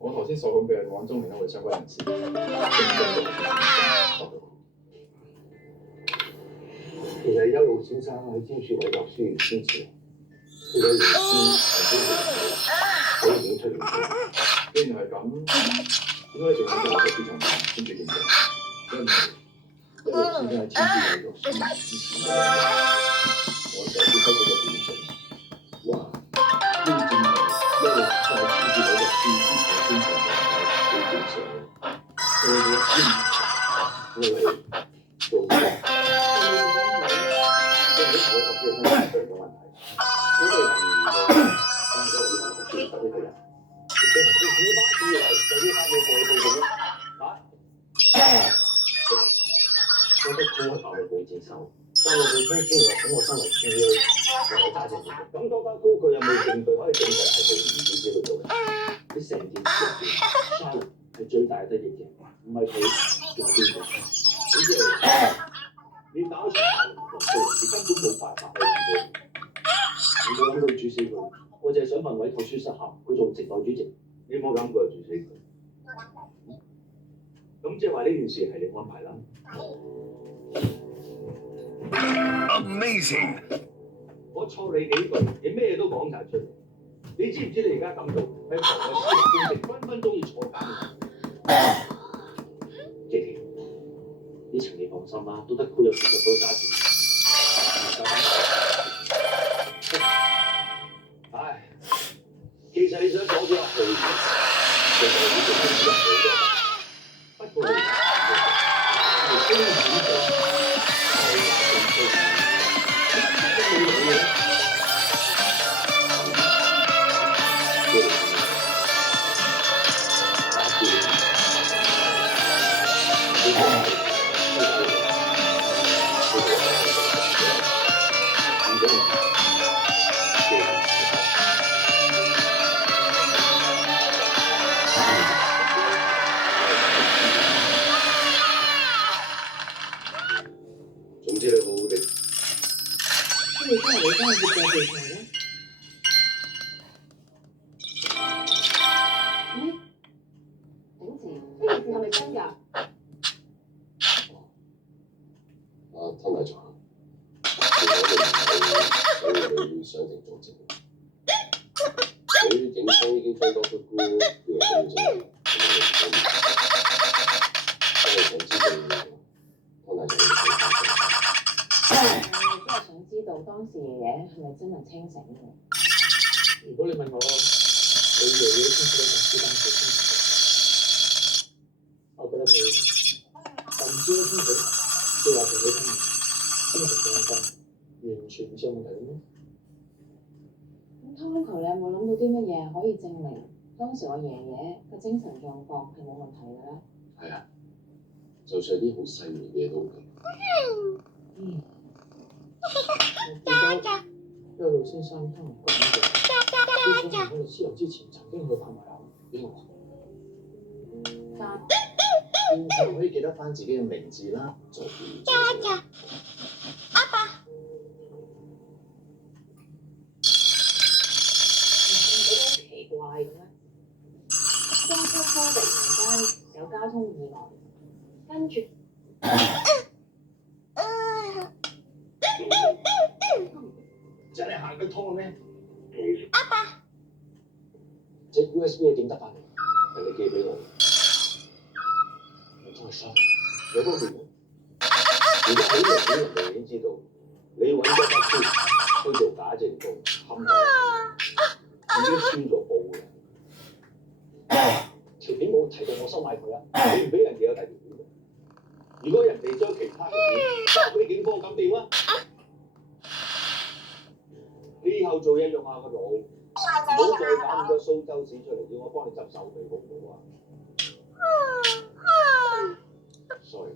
我頭先所講嘅往中聯會相關人士，其實邱老先生喺簽署委託書之前，佢嘅認知係都已經出現咗。既然係咁，應該仲喺委託書上面簽署認證，因為邱老先生喺簽署委託書之前，我就接收到個短信，話呢證明邱老先生喺簽署委託書之前經常嘅基本上，我哋簽我哋做嘅。我學嘅係相對嘅問題，我哋係當咗我哋學習呢個人，即係自發以來對於翻嘅報告咁啊，我覺得佢嘅效率會接受，但係你聽之後喺我身為 CEO，我揸正業，咁多間高佢有冇證據可以證實係佢唔知去做嘅？你成件事入邊 ，Charlotte 係最大得益嘅，唔係佢有邊個？你即係。你打咗場你根本冇辦法去做。你冇諗到處死佢，我就係想問委託書失效，佢做直代主席，你冇諗過處死佢？咁即係話呢件事係你安排啦。Amazing！ 我錯你幾句，你咩都講晒出嚟。你知唔知你而家咁做係妨礙司法公正，分分鐘要坐監。姐姐。呢層你放心啦，都得佢有事實到揸住。唉，其實你想講咗入去，其實你仲係入去啫。不過你係經典做，係正規，你都冇用嘅。總之你好好地。咁你真係業界調查咧？頂詞，呢件事係咪真㗎？吞大咗，我哋唔係上庭作證。警方已經將多出估叫佢做證人，我哋想知道吞大咗嘅情況。我真係想知道當時爺爺係咪真係清醒嘅？如果你問我，你爺爺清楚定知當時清楚？我覺得佢甚至都清楚，即係話同你聽精神上分，完全唔有問題咯。咁湯球，你有冇諗到啲乜嘢可以證明當時我爺爺嘅精神狀況係冇問題嘅咧？係啊，就算係啲好細微嘅嘢都 OK。我記得邱老先生聽我講過，佢想喺我私遊之前曾經去拍埋口俾我。完全可以記得翻自己嘅名字啦，做嘢。阿爸，你覺得好奇怪嘅咩？中秋初突然間有交通意外，跟住真係行得通咩？阿爸，隻 USB 係點得翻嚟？係你寄俾我。我真係衰，有嗰個電腦。而家好明顯人哋已經知道，你揾咗筆書去做假證供，冚唪唥已經輸咗報嘅。條片冇提到我收買佢啊！你唔俾人哋有第二條片嘅。如果人哋將其他嘅片交俾警方，咁點啊？你以後做嘢用下個腦，唔好再搞咁多蘇州屎出嚟，要我幫你執手尾好唔好啊？Sorry，